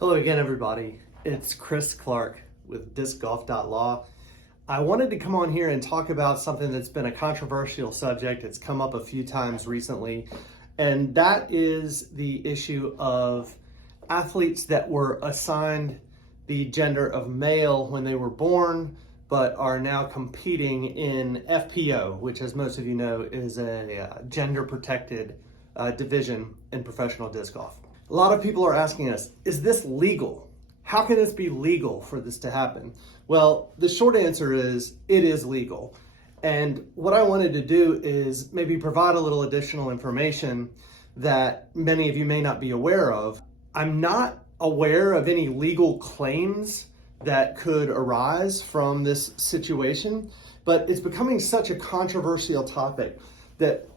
Hello again, everybody. It's Chris Clark with discgolf.law. I wanted to come on here and talk about something that's been a controversial subject. It's come up a few times recently, and that is the issue of athletes that were assigned the gender of male when they were born, but are now competing in FPO, which, as most of you know, is a gender-protected division in professional disc golf. A lot of people are asking us, is this legal? How can this be legal for this to happen? Well, the short answer is it is legal. And what I wanted to do is maybe provide a little additional information that many of you may not be aware of. I'm not aware of any legal claims that could arise from this situation, but it's becoming such a controversial topic that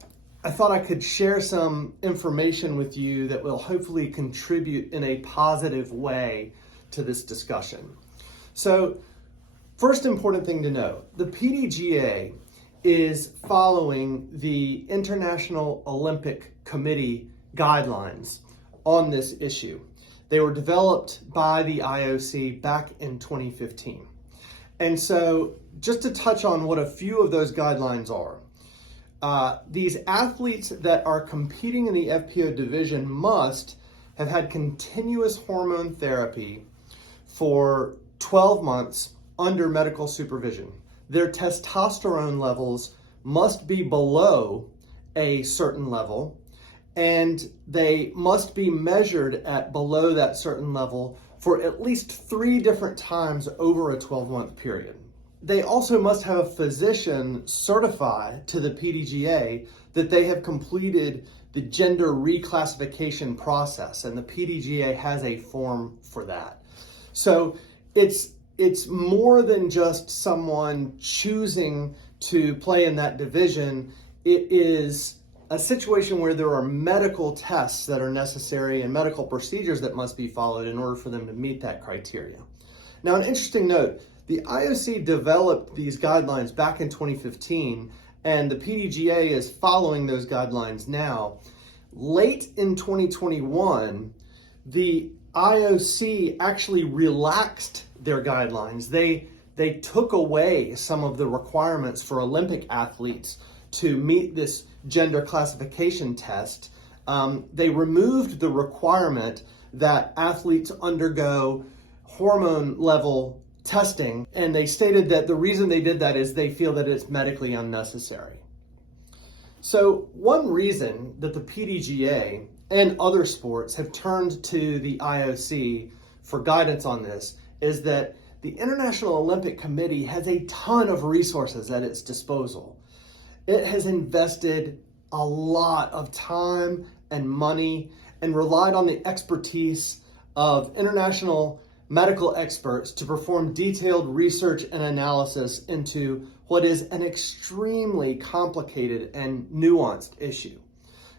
I thought I could share some information with you that will hopefully contribute in a positive way to this discussion. So, first important thing to know, the PDGA is following the International Olympic Committee guidelines on this issue. They were developed by the IOC back in 2015. And so, just to touch on what a few of those guidelines are, these athletes that are competing in the FPO division must have had continuous hormone therapy for 12 months under medical supervision. Their testosterone levels must be below a certain level, and they must be measured at below that certain level for at least 3 different times over a 12-month period. They also must have a physician certify to the PDGA that they have completed the gender reclassification process, and the PDGA has a form for that. So it's more than just someone choosing to play in that division. It is a situation where there are medical tests that are necessary and medical procedures that must be followed in order for them to meet that criteria. Now, an interesting note, the IOC developed these guidelines back in 2015, and the PDGA is following those guidelines now. Late in 2021, the IOC actually relaxed their guidelines. They took away some of the requirements for Olympic athletes to meet this gender classification test. They removed the requirement that athletes undergo hormone level testing, and they stated that the reason they did that is they feel that it's medically unnecessary. So one reason that the PDGA and other sports have turned to the IOC for guidance on this is that the International Olympic Committee has a ton of resources at its disposal. It has invested a lot of time and money and relied on the expertise of international medical experts to perform detailed research and analysis into what is an extremely complicated and nuanced issue.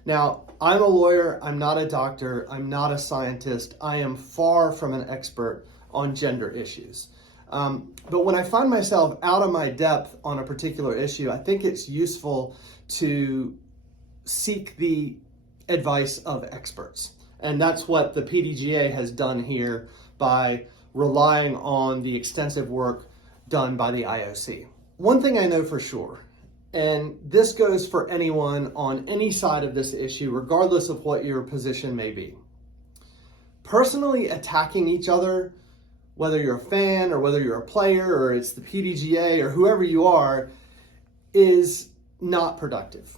Now, I'm a lawyer, I'm not a doctor, I'm not a scientist, I am far from an expert on gender issues. But when I find myself out of my depth on a particular issue, I think it's useful to seek the advice of experts. And that's what the PDGA has done here by relying on the extensive work done by the IOC. One thing I know for sure, and this goes for anyone on any side of this issue, regardless of what your position may be. Personally attacking each other, whether you're a fan or whether you're a player or it's the PDGA or whoever you are, is not productive.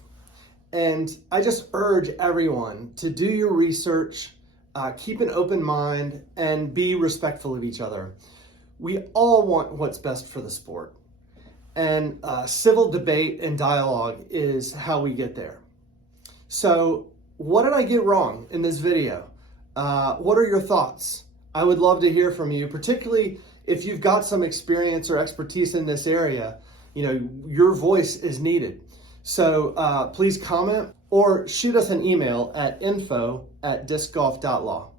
And I just urge everyone to do your research, keep an open mind, and be respectful of each other. We all want what's best for the sport. And civil debate and dialogue is how we get there. So what did I get wrong in this video? What are your thoughts? I would love to hear from you, particularly if you've got some experience or expertise in this area. You know, your voice is needed. So please comment or shoot us an email at info@discgolf.law.